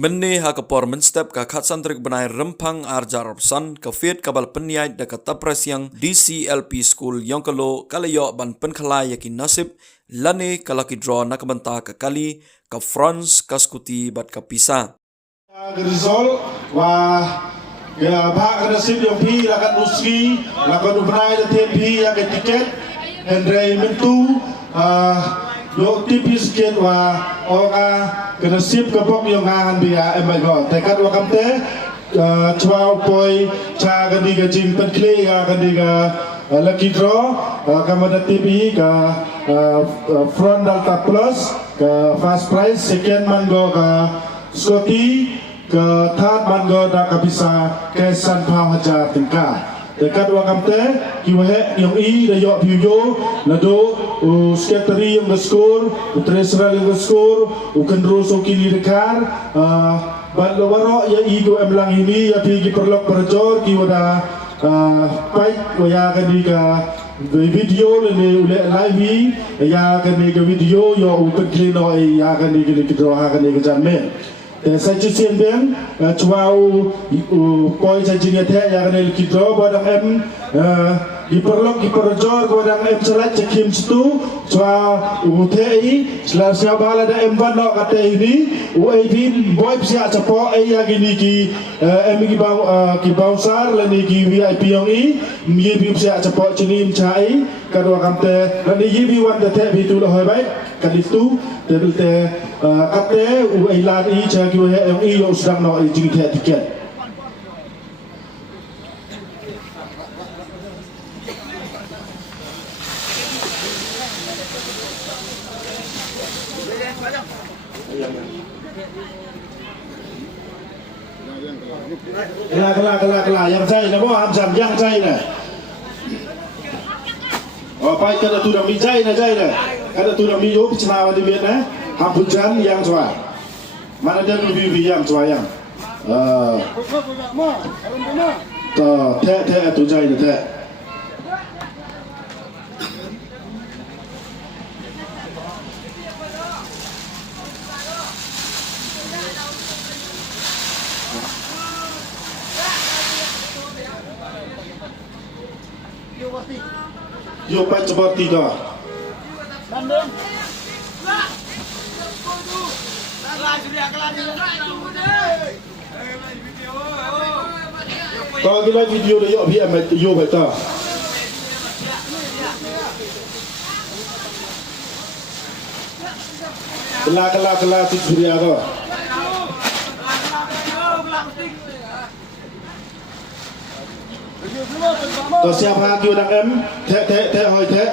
Mene ha kapor menstep ka khatsantrik benai rempang arjar opsan ka fit kabal penyai da ka tapres yang DCLP School yang kalo kalayo ban penkhalai yakin nasib lane kalaki draw nakabanta ka kali ka France ka skuti bat ka pisa. Result wah ya pak nasib yang pi lakan uski lakan ubrai da tempi ya ke tiket Andre mentu lo tipis ket wa oka kena sip ke pok yang ngan biya embago tekat wakam te chwao poi cha gadi ga jing pen kle ga gadi ga lucky draw kamada tipi ka front delta plus ka fast prize second mango ka Scotty ke third mango da ka bisa kesan phao haja tingka dekat wakam te kiwahe yang i da yo piyo la do sekretari yang skor treasurer yang skor ukendro so kini dekar ban lawaro ya i go emlang ini ya pi perlok perjor kiwada pai ya kadi ka video le live ya kadi ka video yo ukendro no ya kadi ka do ha kadi ka jamme saya cuci beng, cuau poi saya jenis teh yang ada kita badang diperlok diperjor badang celat cekim situ cuau utei selasa bala ada bandok kata ini uipin boy siap cepo yang ini ki ki bausar lani ki VIP yang ini VIP siap cepo jenim cai kadua kamte lani VIP wan teh itu lah baik kalitu te kate uilan i cagi yang i lo sedang no jing tiket kelak yang cai na bo ham jam yang cai na oh pai kada tu dam jai na kada tu dam yo pichna di bet na ham pujan yang cua mana dia lebih yang cua yang te tu jai na te yo pai seperti dah kalau kita video dah yo biar yo betul kelak tu suria tu to siap hak yo dak em te hoi te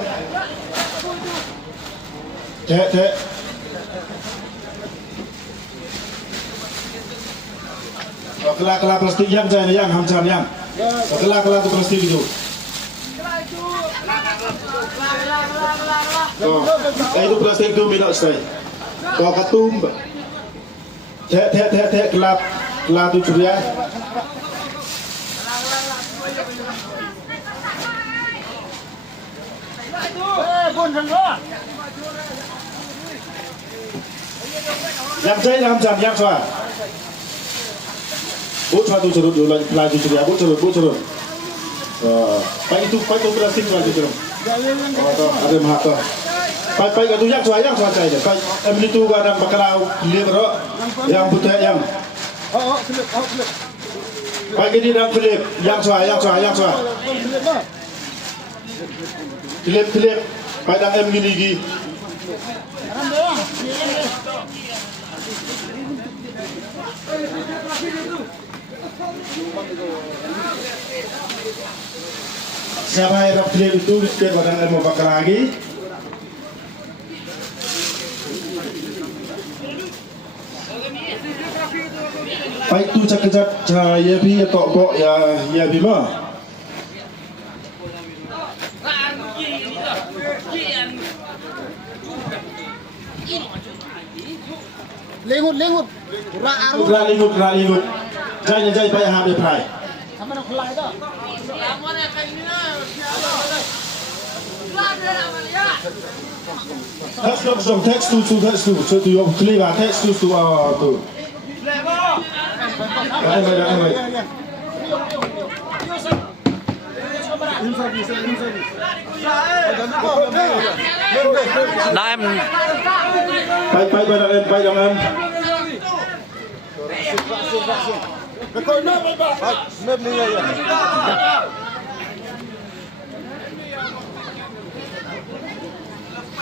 kelak plastik yang jai yang ham jam yang kelak tu plastik itu itu plastik itu minat sekali to katum te kelak tu suria yang jai yang jam yang cua bu cua tu cerut dulu lagi ceria bu cerut pai itu plastik lagi cerut ada mahal tu pai katu yang cua cai deh pai emni tu kadang bakalau lihat ro yang putih yang pai gini dan Philip yang cua Philip pai dah em gini gi siapa yang Philip itu dia badang em mau bakal lagi pai tu cakap ya bi atau kok ya bi mah lengut lengut jai pai ha be prai sama nak kelai dah text tu so tu yo clear text tu Nah em Baik dengan em.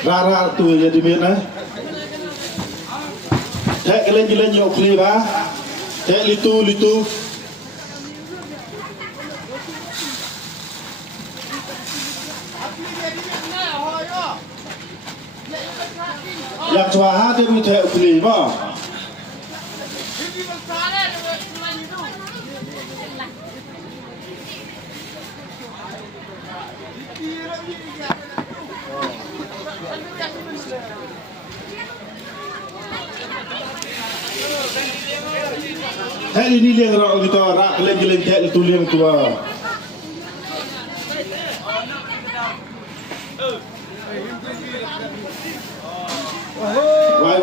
Rara tu jadi mana? Tek gelen yo kli ba. Tek litu. Yang cuaha dia mu tek kli ba. Tek ini liang rak kita rak gelen tek itu liang tua. Wai.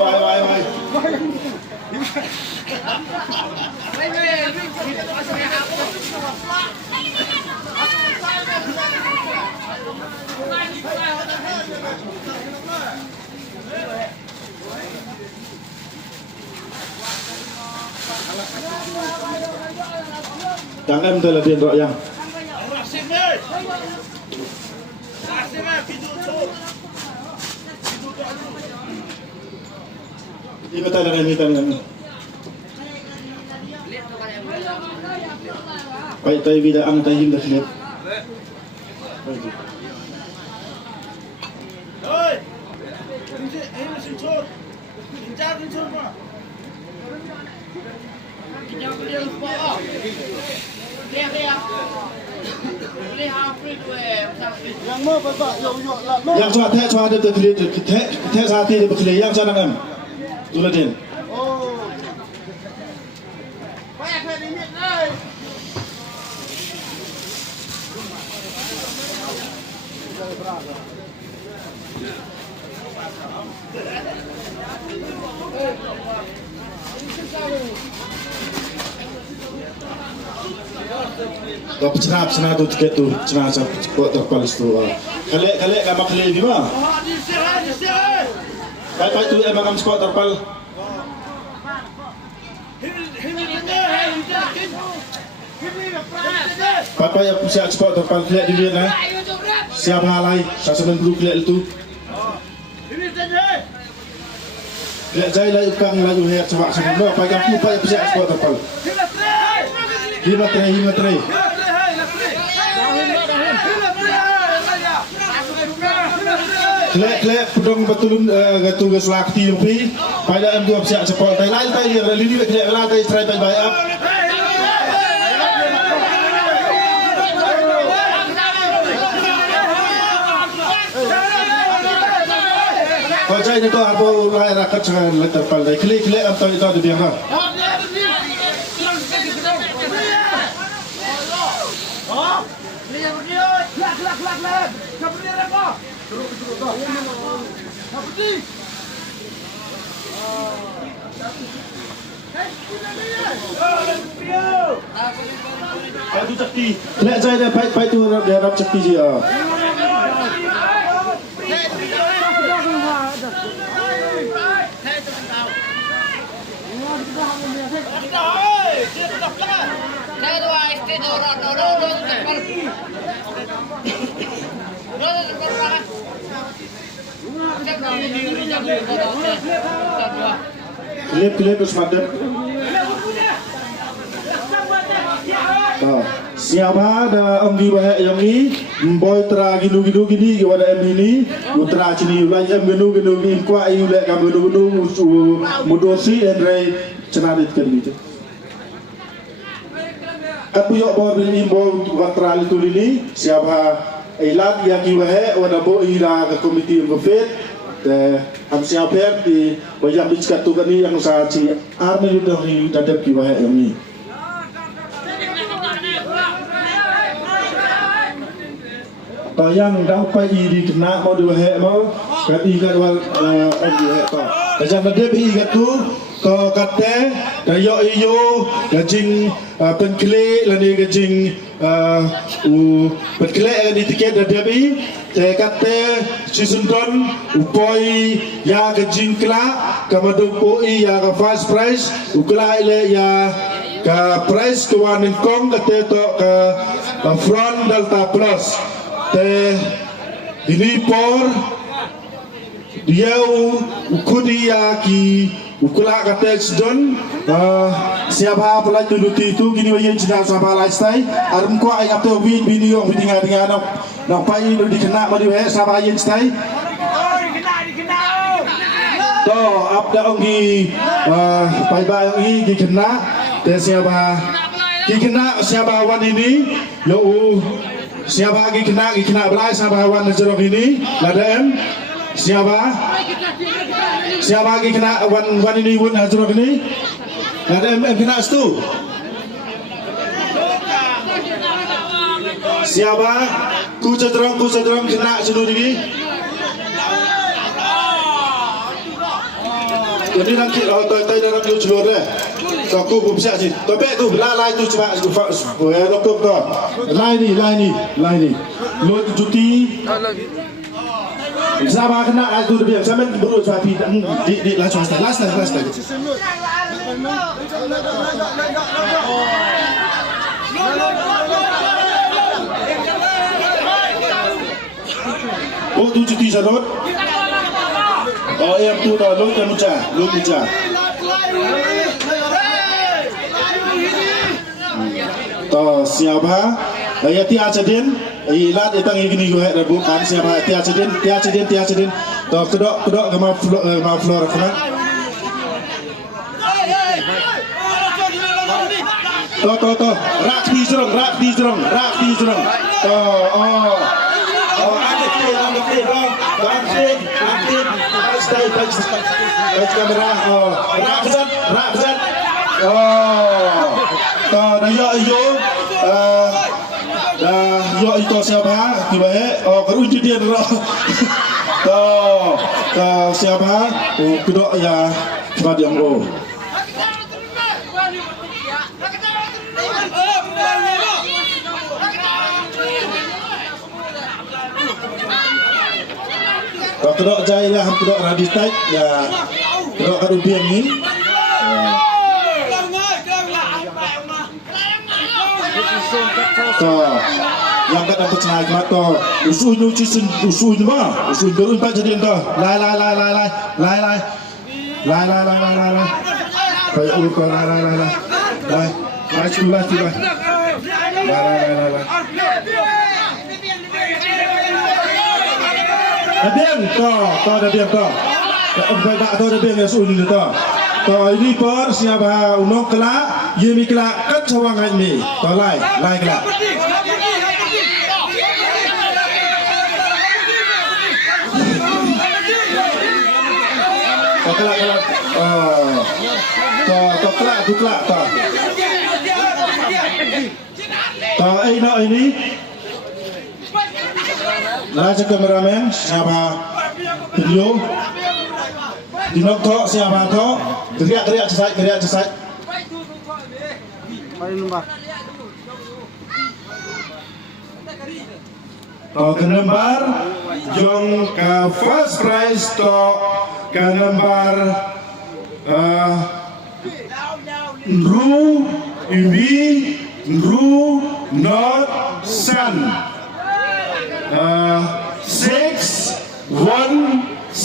Yang em tu lah dia rak yang. Ini dengan. Baik tayo bidaan tayo hingga slip. Oi. Ini sensor. Jangan sensor. Jangan beli apa. Lihat. Lihat free tu Yang mau bapak yo lah. Yang cuaca dia terlihat tek saat ini berkelih yang jangan em. Tuladin. Oh. Banyak limit nih. Kau pencerap senang tu tiket tu, senang cepat terpalis tu. Kalik kamu kelih di mana? Baik tu emang kamu cepat terpal. Papa yang siap cepat terpal kelih di mana? Siap halai, saya sebelum dulu kelih itu. Kelih saya lagi ukang lagi head cepat sebelum. Papa yang siap cepat terpal. Hima tray. Klek pedong betulun tugas lakti yang pi. Pada em dua siap cepat. Tai lain tai dia lini klek lah tai try baik up. Kau cai ni tu apa ulai rakat jangan letak pandai. Klek am tai itu dia biar. Kelak. Seperti apa? Seperti. Itu cekti. Klek saya dah baik tu dia rap cekti je. Klip terus madep. Siapa ada di bahaya yang ni boy tera gini kepada em ini utara sini ulai em genu kuat iu lek kamu genu mudosi Andre cenadit kali itu. Aku yok bawa beli boy utara itu ini siapa ilat yang bahaya wada boy ila ke komiti yang fit ham siapa di banyak dicekat tu kani yang saat si army itu dari dadap bahaya yang ni. Yang dapat iri kena mau dua hek mau kat ikat wal di hek to. Macam ada bi ikat tu to kate da yo iyo gajing penkle lani gajing penkle ni tiket da debi te kate sisundon upoi ya gajing kla kamadu poi ya ka first prize ukla ile ya ka prize tuan kong kate to ka front delta plus te ini por dia ukudia ki ukula kata sedon siapa pelai tuluti itu gini wayan cina sama lifestyle arum ko ay apto win biniyong bitinga tinga nak pai do dikena mari wae sama ayen stay to apda ongi pai bai ongi dikena te siapa siapa wan ini yo siapa kena belai sama wan jerok ini ladem siapa lagi kena wan ini wan hajrok ini ada kena stu siapa ku cedrong kena jenuh ini jadi nanti tay dalam lu jelur deh so ku bisa sih tapi tu lalai tu cuma lokum tu lai ni lu cuti sama kena itu lebih sama baru sapi di last time oh tu cuti sadot oh yang tu dah lu mucha to siapa ya ti acadin ilat itang igini go hek bukan siapa ti acadin to kedok ke ma flora kana to rak di jerong to aktif stay kamera rak zat to yo itu siapa tiba kerunci dia roh to siapa kedok ya cepat yang go kedok jaya kedok radistai ya kedok karubian ni to yang kat dapat senai mata usuh berun pak jadi to lai kayak ul ko lai sulah tiba lai Abiang to sampai tak tahu abiang ya sudah to ini per siapa unok kelak yemi kelak kat cawangan ni to lai kelak to kelak to ini Raja kameramen siapa video dinokok siapa to teriak cesat to kenembar jong ke first prize to kenembar Nru not san 61605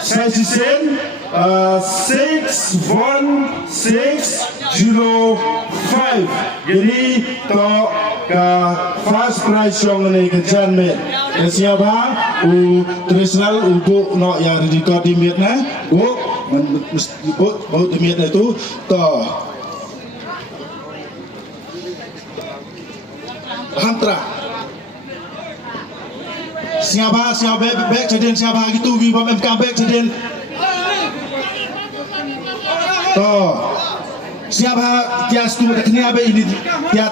saya sisen 61605 jadi to ke first prize yang ini kejan met siapa tradisional untuk no yang record di met na buat di met itu to Hantra siapa back cedin siapa gitu vi bom MK back cedin to siapa tias tu katanya apa ini tia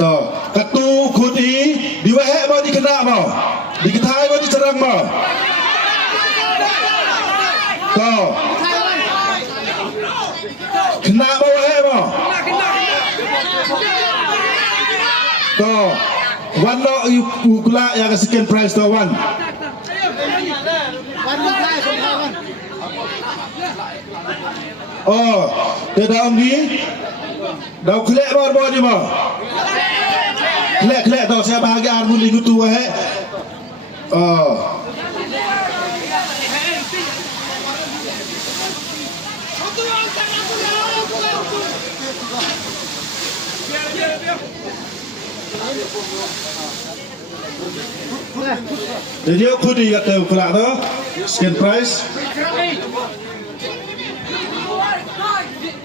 to katu kuti diwehe mau dikena mau diketai mau dicerang mau kena bawah apa to wan lo ukula ya ke second prize to wan oh tidak onggi dah kelek bawa di bawah kelek to saya bahagia armun ligu tu wahai oh jadi aku di kata kelak tu second prize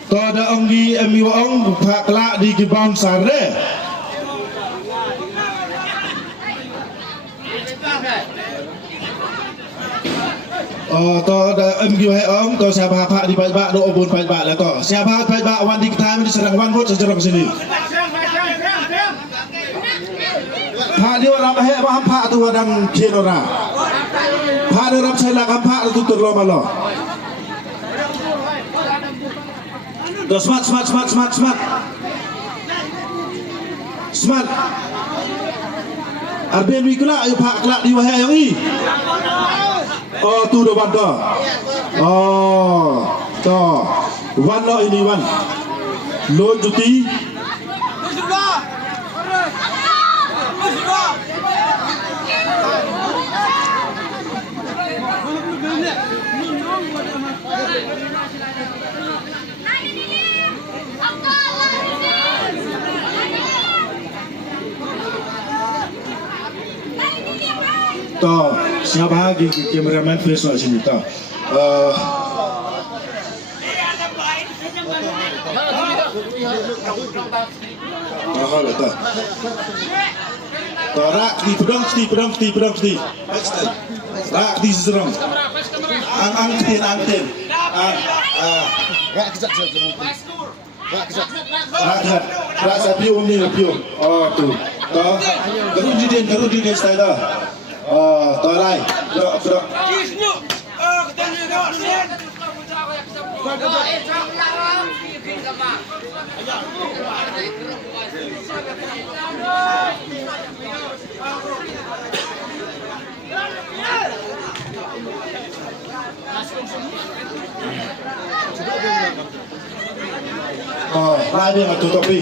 to ada onggi emi ong pak kelak di Gibon Sare oh to ada emi hai ong to siapa pak di pak do obun pak lah to siapa pak wan di kita di serang wan bot sejarah sini pak dia orang hai apa pak tu wadang kien orang pak dia orang saya lah pak tu terlo malo do smart arben wikula ayo pak kelak di wahai ayo i oh tu do wan to oh to wan lo ini wan lo juti to siapa lagi kameraman visual sini to oh betul to rak di pedang rak di serong angtin rak sapium ni pium oh tu to garu di style dah oh to lai dok oh lai dia ngatu topi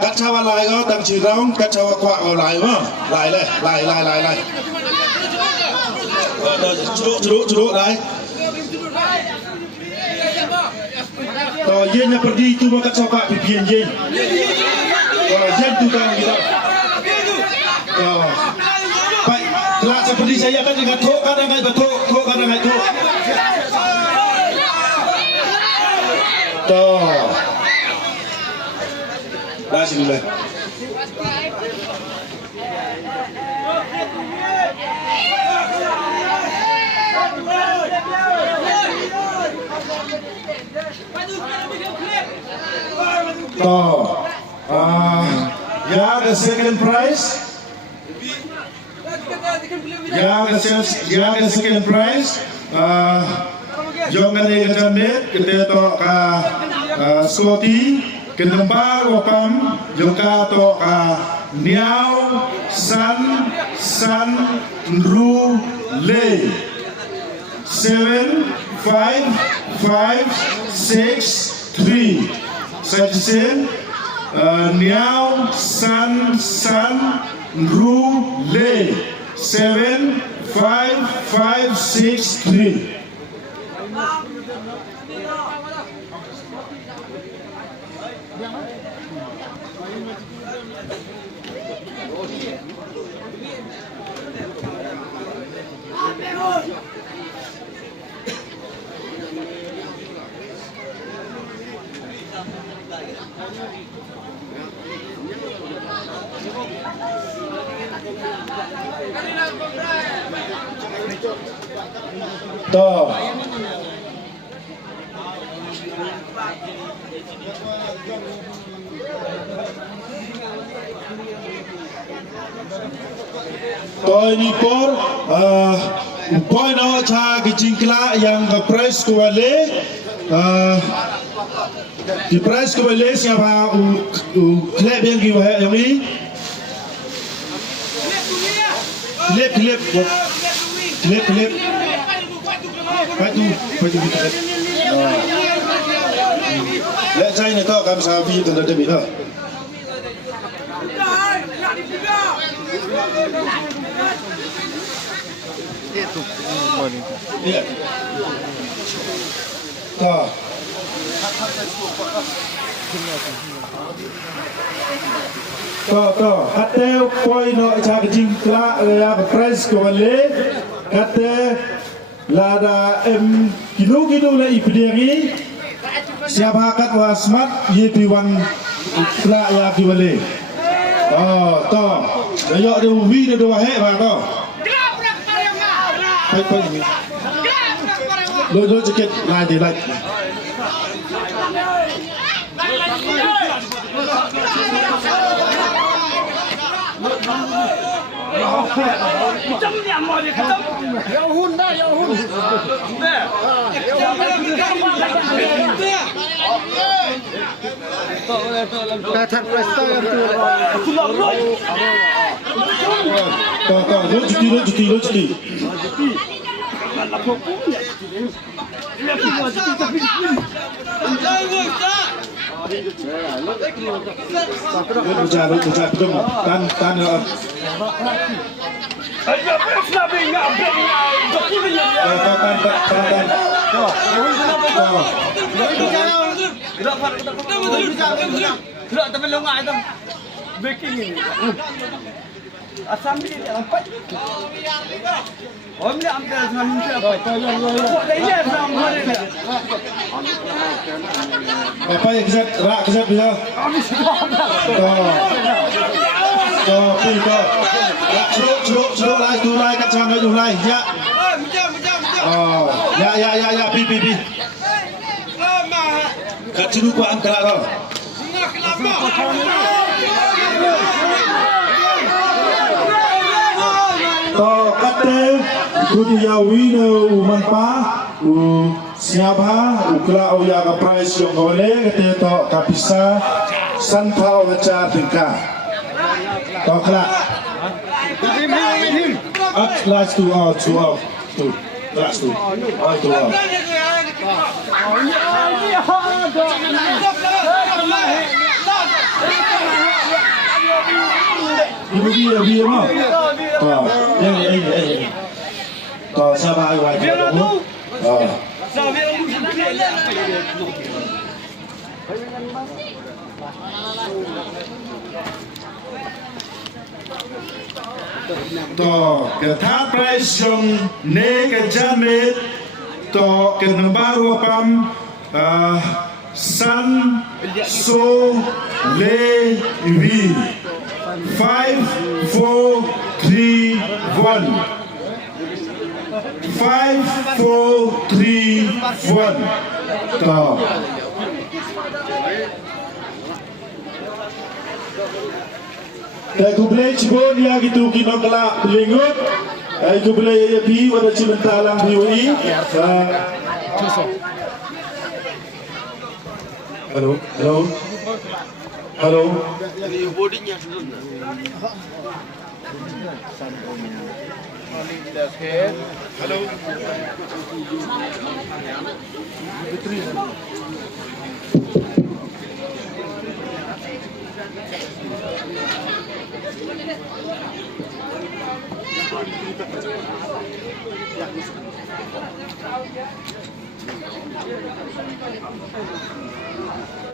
cắt chào lại có tặng chỉ rong cắt chào quạ ở lại mà lại churu lại to yen na pergi tu makan cakap pipian yen yen tu kan kita baik kelak seperti saya kan dengan thok kadang betul thok kadang thok to dah sini lah to yeah the second prize jangan internet kita to ka Scotty kenembal wakam joka to ka niau san ru le 7 5 5 6 3 Sajisen niau san ru le 7 5 5 6 3 to Toy ni por boy no cha kejingkla yang ke price ko wale di price ko wale siapa klep yang ki wae yang ni klep patu kita lek cai ni to kam sa vi tanda demi ha iya to hate poi no cha kejing kla ya price ko wale kate lada kilo la ipderi siapa kat wasmat ye piwan kla ya ki wale to yo de wi de wa he ba to pai lo jaket lai de lai lo cuti tan Asam ni lampat. Om ni ambil asam ni apa? Ini asam hari ni. apa yang kesat dia Curuk lai tu lai kat sana tu lai ya. Ya pi. Kat sini ku angkat dah. To kate ku dia wina manpa siapa ukla ya ka price yang boleh kate to kapisa sanpau ngacar tingkah. To kelak. Last two out. Last two. All two out. Ibu dia mah. Yang. To siapa ai wai kamu? To ke tháp price yang ne ke jamet to ke nambar wapam san so le vi 5 4 3 1 5 4 3 1 to Aku boleh cibon ya gitu kino kelak belingut. Aku boleh pi wada cibenta lang biwi. Halo.